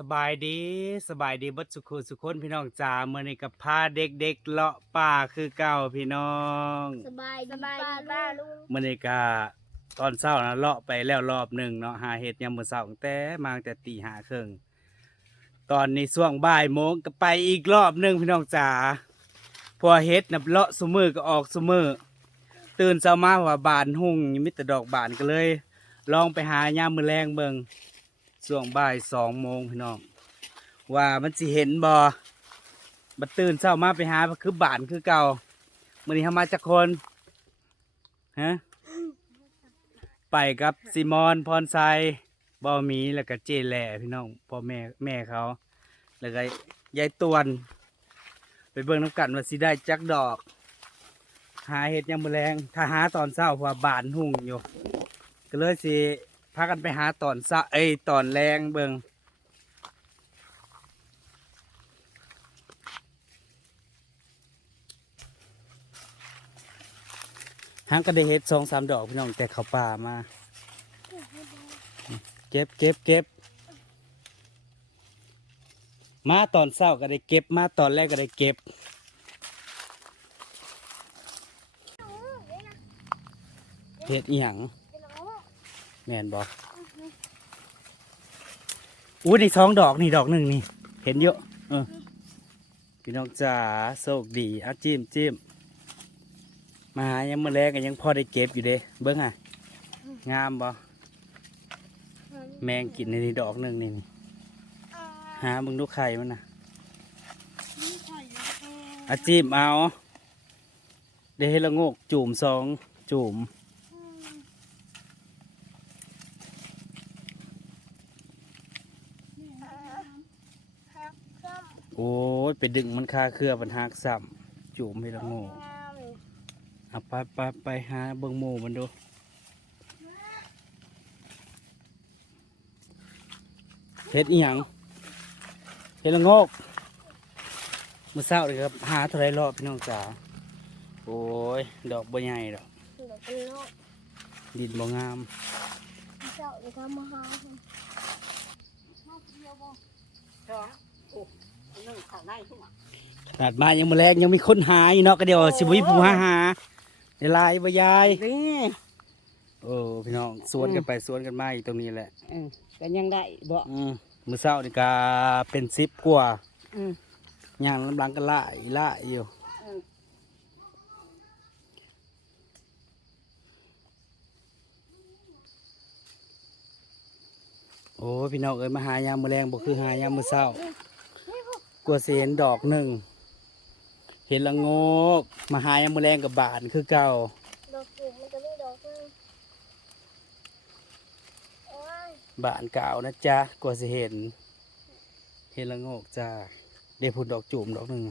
สบายดีสบายดีเบัดสุขุสุคนพี่น้องจ๋าเมื่อนี้กับพาเด็กๆเลาะป่าคือเก่าพี่น้องสบายดีสบายป้าดีป้าลุลุงงเมื่อนี้ก็ตอนเช้านะเลาะไปแล้วรอบหนึ่งเนาะหาเห็ดยามมื้อเช้าตั้งแต่มาตั้งแต่ตีห้าครึ่งตอนนี้ช่วงบ่ายโมงก็ไปอีกรอบหนึ่งพี่น้องจ๋าพอเห็ดนะเลาะซุมือก็ออกซุมือตื่นเช้ามาว่าบานหุ่งยังมีแต่ดอกบานก็เลย ลองไปหายามมือแรงเบิง ช่วงบ่ายสองโมงพี่น้อง ว่ามันสิเห็นบอบัดตื่นเช้ามาไปหาคือบานคือเก่ามื่อนี้ทามาจากคนฮะไปกับซิมอนพรไซบอมีแล้วก็เจแหล่พี่น้องพ่อแม่แม่เขาแล้วก็ยายตวน ไปเบิ่งน้ำกันว่าสิได้จักดอก หาเห็ดยามมือแรงถ้าหาตอนเช้าเพราะว่าบานหุ่งอยู่ ก็เลยสิ พากันไปหาตอนเช้าเอ้ยตอนแรงเบิงหางก็ได้เห็ดสองสามดอกพี่น้องแต่เขาป่ามา เก็บเก็บเก็บมาตอนเศร้าก็ได้เก็บมาตอนแรกก็ได้เก็บเห็ดอีหยัง แม่นบอกอู้นี่สองดอกนี่ดอกหนึ่งนี่ เห็นเยอะเออพี่น้องจ๋าโชคดีอะจิ้มจิ้มมาหายังมือแรกก็ยังพอได้เก็บอยู่เด้เบิ้งอะ งามบ่แมงกินในนี่ดอกหนึ่งนี่นี่หามึงดูไข่มันนะอาจีบเอาได้ให้ละโงก จุ่มสอง จุ่ม โอ้ยไปดึงมันคาเครือมันหักซ้ำจุ่มให้ละโงกเอาไปไปไปหาเบิ่งหมูมันดูเฮ็ดอีหยังเฮ็ดละโงกมื้อเช้าเลยครับ หาเท่าไรรอบพี่น้องจ๋าโอ้ย ดอกบ่ใหญ่ดอกเดี๋ยวเป็นโรคดินบ่งามเจ้าจะทำมาหา ขนาดมายังมาแรงยังมีคนหาอยู่เนาะก็เดี๋ยวสิบุยผู้หาหาในลายบ่ยายนี่โอ้พี่น้องสวนกันไปสวนกันมาอีกตรงนี้แหละเออก็ยังได้บ่อืมมื้อเช้านี่ก็เป็น10กว่าอืมย่างลำลังก็ล่ายล่ายอยู่เออโอ้ยพี่น้องเอ้ยมาหายามมือแรงบ่คือหายามมือเศร้า กลัวสิเห็นดอกหนึ่ง เห็นละโงกมาหายามมือแรงกับบานคือเก่า ดอกจุ่มมันจะไม่ดอกนึงโอ้ยบานเก่านะจ๊ะกลัวสิเห็น เห็นละโงกจ้าเดี๋ยวพูดดอกจุ่มดอกหนึ่ง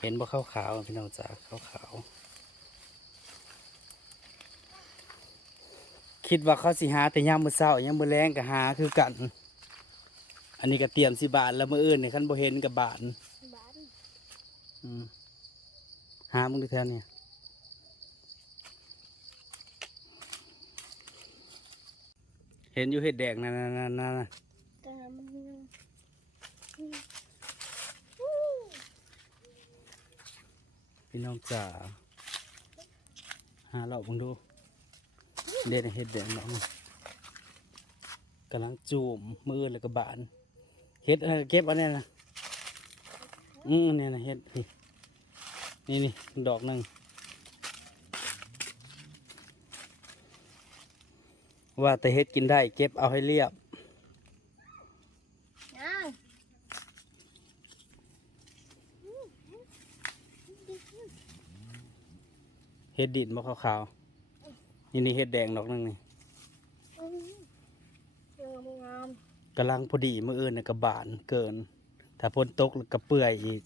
เห็นบ่ขาวขาวๆพี่น้องจ้าขาวขาวๆคิดว่าเขาสิหาแต่ยามมือเศร้ายามมือแรงก็หาคือกัน อันนี้ก็เตรียมสิบาทแล้วมืออื่นเนี่ยคันบ่เห็นกับบาทบ้านอืมหามึงดูแถวเนี่ยเห็นอยู่เห็ดแดงนั่นนั่นนั่นแต่มันพี่น้องจ๋าหาเราบังดูเด็ดเห็ดแดงเนาะกำลังจูมมือแล้วก็บาน เห็ดอะไรเก็บอันนี้นะอืมเนี่ยนะเห็ดนี่นี่นี่ดอกหนึ่งว่าแต่เห็ดกินได้ เก็บเอาให้เรียบยังเห็ดดินบ่ขาวๆนี่นี่เห็ดแดงดอกหนึงนี่ อืมยังงาม กำลังพอดีมืออื่นน่ะกระบานเกิน ถ้าฝนตกแล้วก็เปื่อยอีก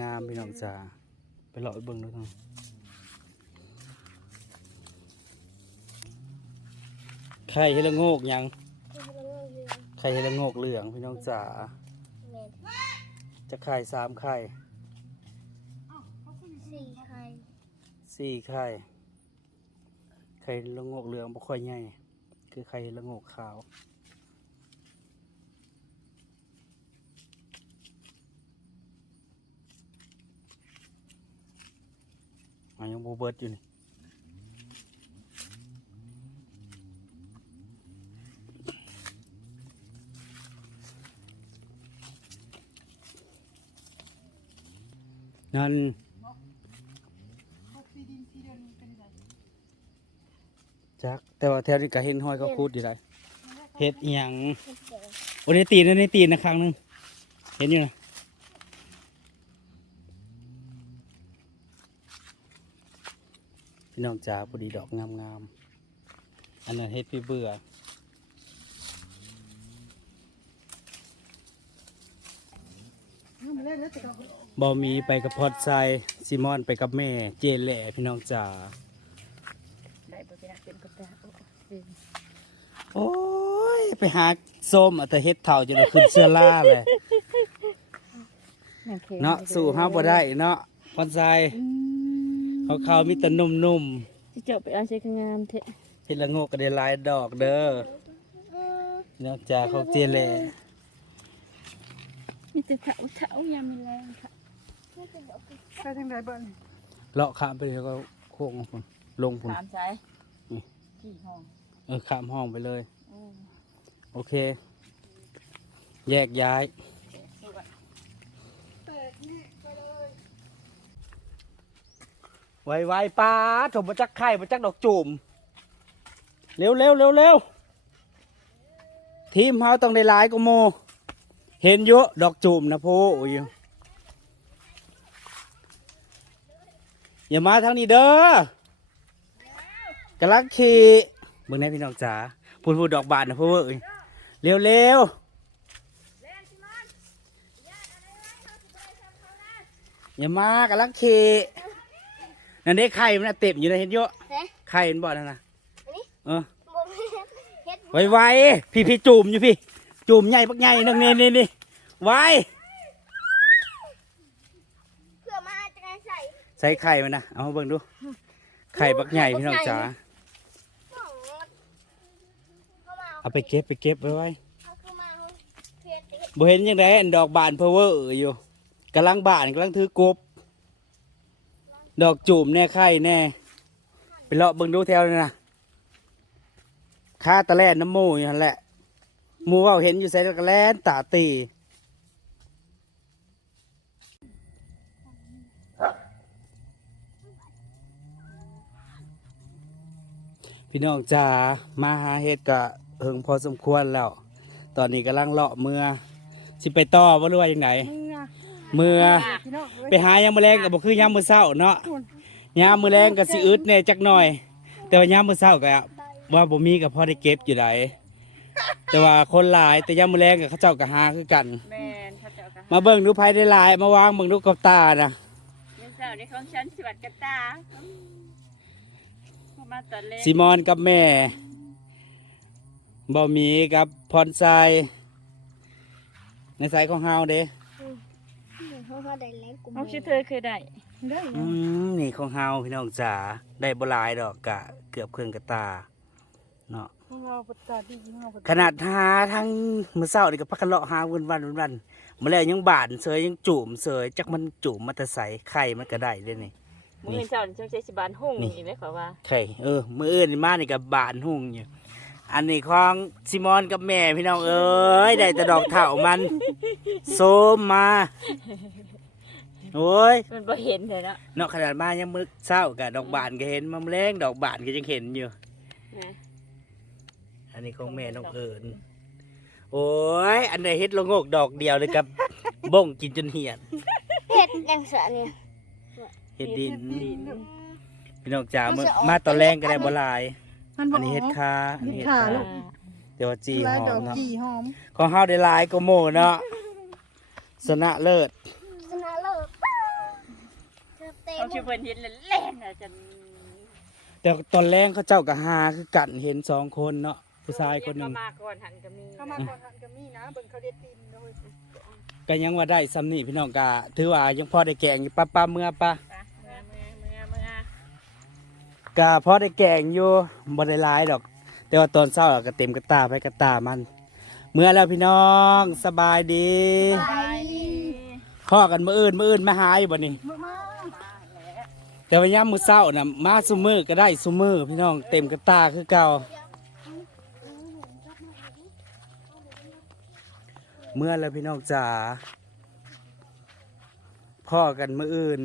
งามๆพี่น้องจ๋าไปเลาะไปเบิ่งดูทางไข่เฮดละโงกยังไข่เฮดละโงกเหลืองพี่น้องจ๋าแม่นจะไข่สามไข่สี่ไข่สี่ไข่ไข่เฮดละโงกเหลืองบ่ค่อยใหญ่คือไข่ละโงกขาว มันยังบูเบิร์ดอยู่นี่นั่นจักแต่ว่าแถวนี้ก็เห็นห้อยเขาคูดอยู่ไรเฮ็ดอหย่างโอ้ในตีนนะในตีนนะครั้งหนึงเห็นอยู่นะ พี่น้องจ๋าพอดีดอกงามๆ อันนั้นเฮ็ดพี่เบื่อบ่มีไปกับพอดไซซิมอนไปกับแม่ เจแหล่พี่น้องจ๋า ได้บ่เป็นเป็นกระแตโอ้โอ้ย ไปหาส้มเอาแต่เฮ็ดเถ่าจะได้ขึ้นเสื้อล่าเลยเนาะ สู่ห้าบ่ได้เนาะพอนใจ เขาเขาวๆมีแต่นุ่มสิเจ้าไปเอาใช้งามเถอะๆเฮ็ดละโงกก็ได้หลายดอกเด้อเนาะจากเขาเจแลมีแต่เถาเถายามมีแรงค่ะไปทางไหนบ้านเลาะข้ามไปแล้วก็โค้งพุ่นลงพุ่น ถามใช้นี่ กี่ห้องเออข้ามห้องไปเลย อืมโอเค แยกย้าย ไวไวปลาถมมาจักไข่มาจักดอกจุ่มเร็วเร็วเร็วเร็วทีมเฮาต้องได้หลายกว่าโม เห็นเยอะดอกจุ่มนะโพอยู่อย่ามาทางนี้เด้อกำลังขี่เบิ่งได้พี่น้องจ๋าพูดพูดดอกบานนะพเอ้ยเร็วเร็วอย่ามากำลังขี่ นั่นได้ไข่มันนะเต็มอยู่นะเห็นเยอะเอ๊ะ ไข่มันบ่นั่นนะอันนี้เออบ่แม่นเฮ็ดไวไวๆพี่พี่จุ่มอยู่พี่ จุ่มใหญ่ปักใหญ่นึงนี่นี่นี่ไวเพื่อมาจะได้ใส่ใส่ไข่มันนะเอามาเบิ่งดู ไข่ปักใหญ่พี่น้องจ๋าหม้อเข้ามาเอาไปเก็บไปเก็บไว้ไว้เอาเข้ามาเอาเฮ็ดเฮ็ดบ่เห็นยังไงอันดอกบานเพอเวอร์อยู่กำลังบานกำลังถือกบ ดอกจุ่มแน่ไข่แน่ไปเลาะเบิ่งดูแถวนี่นะค่าตะแลนน้ำมูอยู่นั่นแหละมูเว่าเห็นอยู่ใส่ตะแลนตาตีพี่น้องจ๋ามาหาเห็ดกะเฮิงพอสมควรแล้ว ตอนนี้กำลังเลาะเมื่อ สิไปต่อว่าหรือว่าอย่างไหนมึง เมือพี่น้องเอ้ยไปหายามมือแรงกับบ่คือยามมือเช้าเนาะยามมือแรงก็สิอึดแหน่จักหน่อย แต่ว่ายามมือเช้าก็ว่าบ่มีก็พอได้เก็บอยู่ไดแต่ว่าคนหลายแต่ยามมือแรงก็เขาเจ้าก็หาคือกันแม่นเขาเจ้าก็มาเบิ่งดูไผได้หลาย มาวางเบิ่งดูกับตานะยังเจ้าในของฉันสวัสดิ์กระตาเข้ามาตอนเล็กซิมอนกับแม่บ่มีกับพรทรายในสายของเฮาเด้ เขาเขาได้แรงกูเอาชื่อเธอเคยได้ได้อืมนี่ของเฮาพี่น้องจ๋าได้บ่หลายดอกกะ เกือบครึ่งกระตาเนาะมึงเอาปตาดีมึงเอาปขนาดหาทั้งมื้อเช้านี่ก็พักกันเลาะหาวันวันวันวันมาแล้วยังบานเสยยังจุ่มเสยจักมันจุ่มมาแต่ใสไข่มันก็ได้เลยนี่มึงเห็นเจ้านี่ช่างใช้สิบานหุ่งนี่อีกไหมขอว่าไข่เออมื้ออื่นนี่มานี่ก็บานหุ่งอยู่อันนี้ของซิมอนกับแม่พี่น้องเอ้ยได้แต่ดอกเถามันโซมมา โอ้ยมันบ่เห็นเลยเนาะเนาะขนาดมายังมื้อเช้าก็ดอกบานก็เห็นมะแรงดอกบานก็ยังเห็นอยู่ นะอันนี้ของแม่น้องเอิญโอ้ย อันไหนเฮ็ดละโงกดอกเดียวเลยกับบ้งกินจนเหี่ยนเฮ็ดจังซะเนี่ย เฮ็ดดินดิน พี่น้องจ๋ามันมาจะออก มาตอนแรงก็ได้บ่หลาย มันบอัอนกนี้เฮ็ดคาอันนี้เฮ็ดเฮ็ดขาคาลูกเดี๋ยวว่าจีหลายอดอมกเนาะจีหอมของเฮาได้หลายก็โมเนาะสนะเลิศชนะเลิศ เธอเต็เอามชื่อเพิ่นเห็นแล้วแล่นอะจันแต่ตอนแรงเขาเจ้าก็หาคือกันเห็นสองคนเนาะผู้ชายคนหนึงเข้ามาก่อนหันก็มีเข้ามาก่อนหันก็มีนะเบิ่งเขาเด็ดดินเลยก็ยังว่าได้ซ้ำนี่พี่น้องก็ถือว่ายังพอได้แกงอยู่ป้าป้าเมื่อป้าไปเมื่อเมื่อเมื่อเมื่อก็พอได้แกงอยู่บ่ได้หลายดอก แต่ว่าตอนเช้าก็เต็มกระตาไปกระตามัน เมื่อแล้วพี่น้องสบายดี ไปดีพ่อกันมื้ออื่นมื้ออื่นมาหาอยู่บ่นี่มามา แต่ว่ายามมื้อเช้าน่ะมาซุมื้อก็ได้ซุมื้อพี่น้องเต็มกระตาคือเก่าเมื่อแล้วพี่น้องจ๋าพ่อกันมื้ออื่น